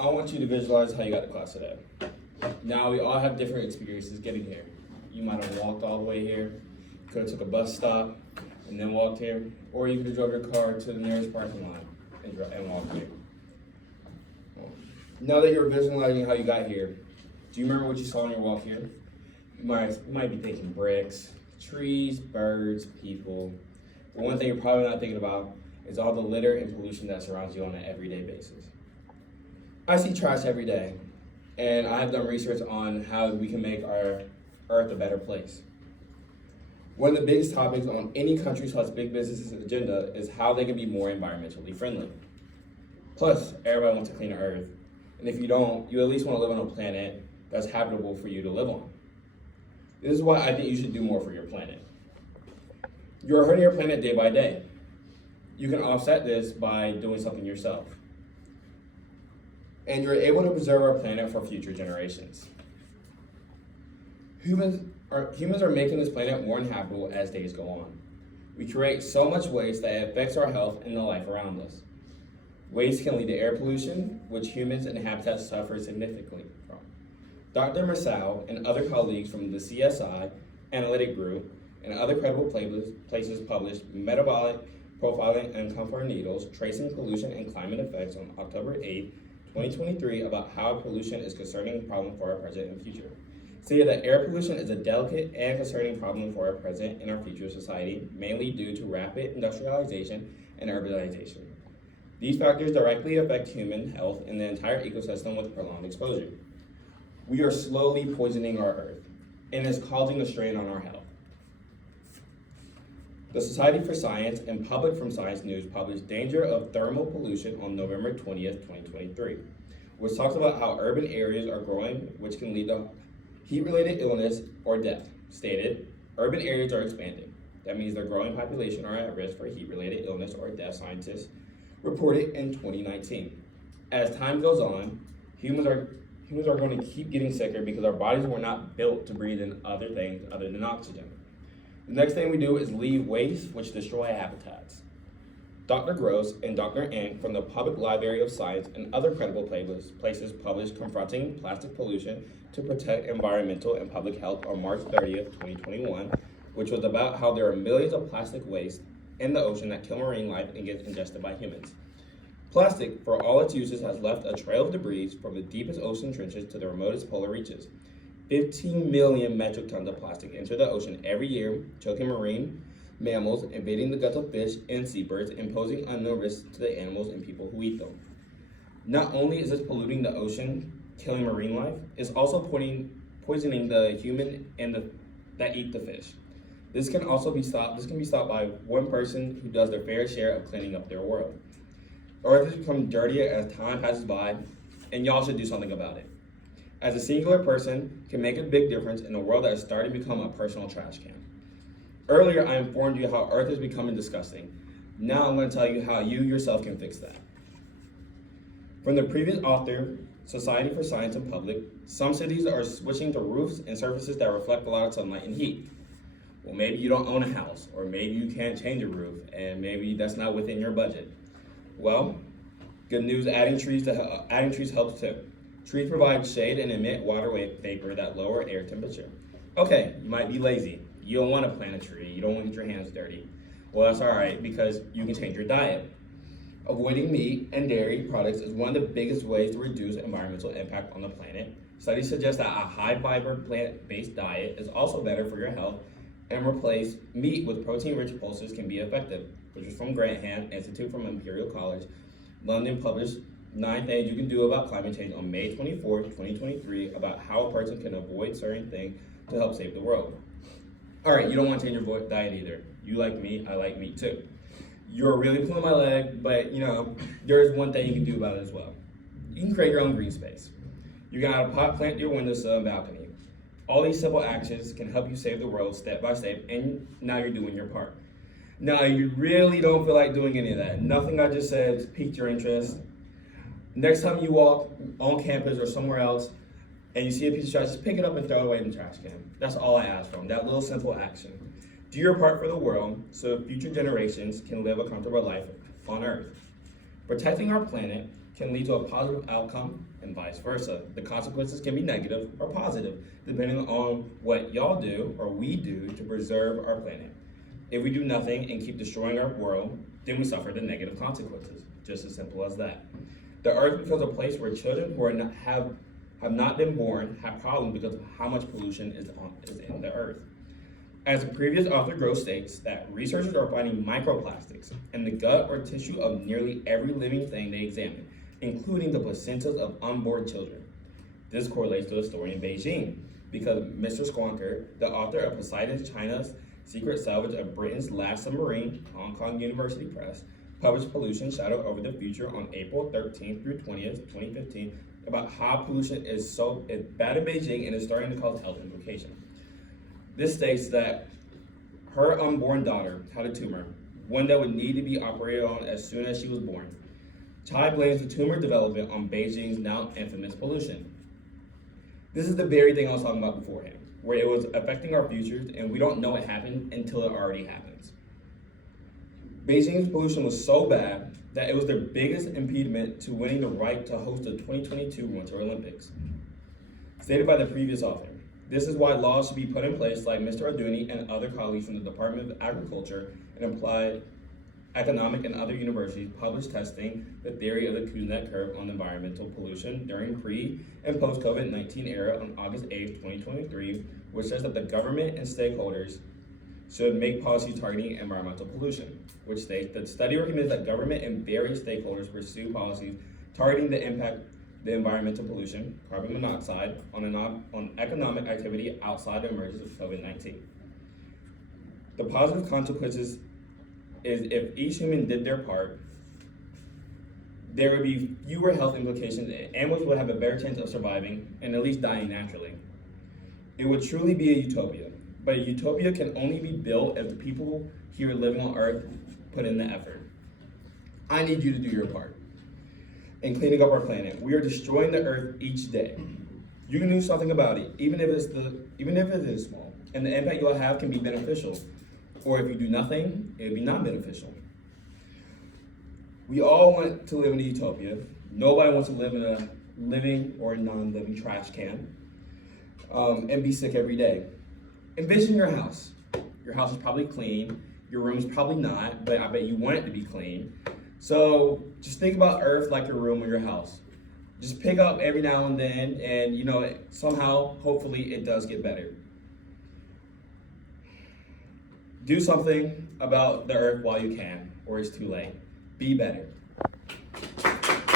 I want you to visualize how you got to class today. Now, we all have different experiences getting here. You might have walked all the way here, could have took a bus stop and then walked here, or you could have drove your car to the nearest parking lot and walked here. Now that you're visualizing how you got here, do you remember what you saw on your walk here? You might be thinking bricks, trees, birds, people. But one thing you're probably not thinking about is all the litter and pollution that surrounds you on an everyday basis. I see trash every day, and I have done research on how we can make our earth a better place. One of the biggest topics on any country/big business's agenda is how they can be more environmentally friendly. Plus, everybody wants a cleaner earth, and if you don't, you at least want to live on a planet that's habitable for you to live on. This is why I think you should do more for your planet. You're hurting your planet day by day. You can offset this by doing something yourself. And you're able to preserve our planet for future generations. Humans are making this planet more inhabitable as days go on. We create so much waste that it affects our health and the life around us. Waste can lead to air pollution, which humans and habitats suffer significantly from. Dr. Massow and other colleagues from the CSI Analytic Group and other credible places published Metabolic Profiling and Comfort Needles, Tracing Pollution and Climate Effects on October 8, 2023 about how pollution is a concerning problem for our present and future. Stated that air pollution is a delicate and concerning problem for our present and our future society, mainly due to rapid industrialization and urbanization. These factors directly affect human health and the entire ecosystem with prolonged exposure. We are slowly poisoning our earth, and is causing a strain on our health. The Society for Science and Public from Science News published Danger of Thermal Pollution on November 20th, 2023, which talks about how urban areas are growing, which can lead to heat-related illness or death. Stated, urban areas are expanding. That means their growing population are at risk for heat-related illness or death, scientists reported in 2019. As time goes on, humans are going to keep getting sicker because our bodies were not built to breathe in other things other than oxygen. The next thing we do is leave waste, which destroy habitats. Dr. Gross and Dr. Ink from the Public Library of Science and other credible places published Confronting Plastic Pollution to Protect Environmental and Public Health on March 30th, 2021, which was about how there are millions of plastic waste in the ocean that kill marine life and get ingested by humans. Plastic, for all its uses, has left a trail of debris from the deepest ocean trenches to the remotest polar reaches. 15 million metric tons of plastic enter the ocean every year, choking marine mammals, invading the guts of fish and seabirds, and posing unknown risks to the animals and people who eat them. Not only is this polluting the ocean, killing marine life, it's also poisoning the human and that eat the fish. This can be stopped by one person who does their fair share of cleaning up their world. Earth has become dirtier as time passes by, and y'all should do something about it. As a singular person can make a big difference in a world that is starting to become a personal trash can. Earlier, I informed you how Earth is becoming disgusting. Now I'm going to tell you how you yourself can fix that. From the previous author, Society for Science and Public, some cities are switching to roofs and surfaces that reflect a lot of sunlight and heat. Well, maybe you don't own a house, or maybe you can't change a roof, and maybe that's not within your budget. Well, good news, adding trees helps too. Trees provide shade and emit water vapor that lower air temperature. Okay, you might be lazy. You don't want to plant a tree. You don't want to get your hands dirty. Well, that's all right because you can change your diet. Avoiding meat and dairy products is one of the biggest ways to reduce environmental impact on the planet. Studies suggest that a high-fiber plant-based diet is also better for your health, and replace meat with protein-rich pulses can be effective, which is from Grantham Institute from Imperial College. London published 9 Things You Can Do About Climate Change on May 24, 2023, about how a person can avoid certain things to help save the world. All right, you don't want to change your diet either. You like meat, I like meat too. You're really pulling my leg, but there is one thing you can do about it as well. You can create your own green space. You can add a pot plant to your windowsill and balcony. All these simple actions can help you save the world step by step, and now you're doing your part. Now, you really don't feel like doing any of that. Nothing I just said piqued your interest. Next time you walk on campus or somewhere else and you see a piece of trash, just pick it up and throw it away in the trash can. That's all I ask from, that little simple action. Do your part for the world so future generations can live a comfortable life on Earth. Protecting our planet can lead to a positive outcome and vice versa. The consequences can be negative or positive, depending on what y'all do or we do to preserve our planet. If we do nothing and keep destroying our world, then we suffer the negative consequences. Just as simple as that. The earth becomes a place where children who have not been born have problems because of how much pollution is in the earth. As the previous author Gross states, that researchers are finding microplastics in the gut or tissue of nearly every living thing they examine, including the placentas of unborn children. This correlates to a story in Beijing, because Mr. Squonker, the author of Poseidon, China's Secret Salvage of Britain's Last Submarine, Hong Kong University Press, published Pollution Shadow Over the Future on April 13th through 20th, 2015, about how pollution is bad in Beijing and is starting to cause health implications. This states that her unborn daughter had a tumor, one that would need to be operated on as soon as she was born. Chai blames the tumor development on Beijing's now infamous pollution. This is the very thing I was talking about beforehand, where it was affecting our futures and we don't know it happened until it already happens. Beijing's pollution was so bad that it was their biggest impediment to winning the right to host the 2022 Winter Olympics. Stated by the previous author, this is why laws should be put in place like Mr. Aduni and other colleagues from the Department of Agriculture and Applied Economic and other universities published testing the theory of the Kuznets curve on environmental pollution during pre- and post-COVID-19 era on August 8, 2023, which says that the government and stakeholders should make policy targeting environmental pollution, which states that the study recommends that government and various stakeholders pursue policies targeting the impact the environmental pollution, carbon monoxide, on economic activity outside the emergence of COVID-19. The positive consequences is if each human did their part, there would be fewer health implications and animals would have a better chance of surviving and at least dying naturally. It would truly be a utopia, but a utopia can only be built if the people here living on Earth put in the effort. I need you to do your part in cleaning up our planet. We are destroying the Earth each day. You can do something about it, even if it is small, and the impact you'll have can be beneficial. Or if you do nothing, it'll be non-beneficial. We all want to live in a utopia. Nobody wants to live in a living or non-living trash can and be sick every day. Envision your house. Your house is probably clean. Your room is probably not, but I bet you want it to be clean. So just think about Earth like your room or your house. Just pick up every now and then, and somehow, hopefully, it does get better. Do something about the Earth while you can, or it's too late. Be better.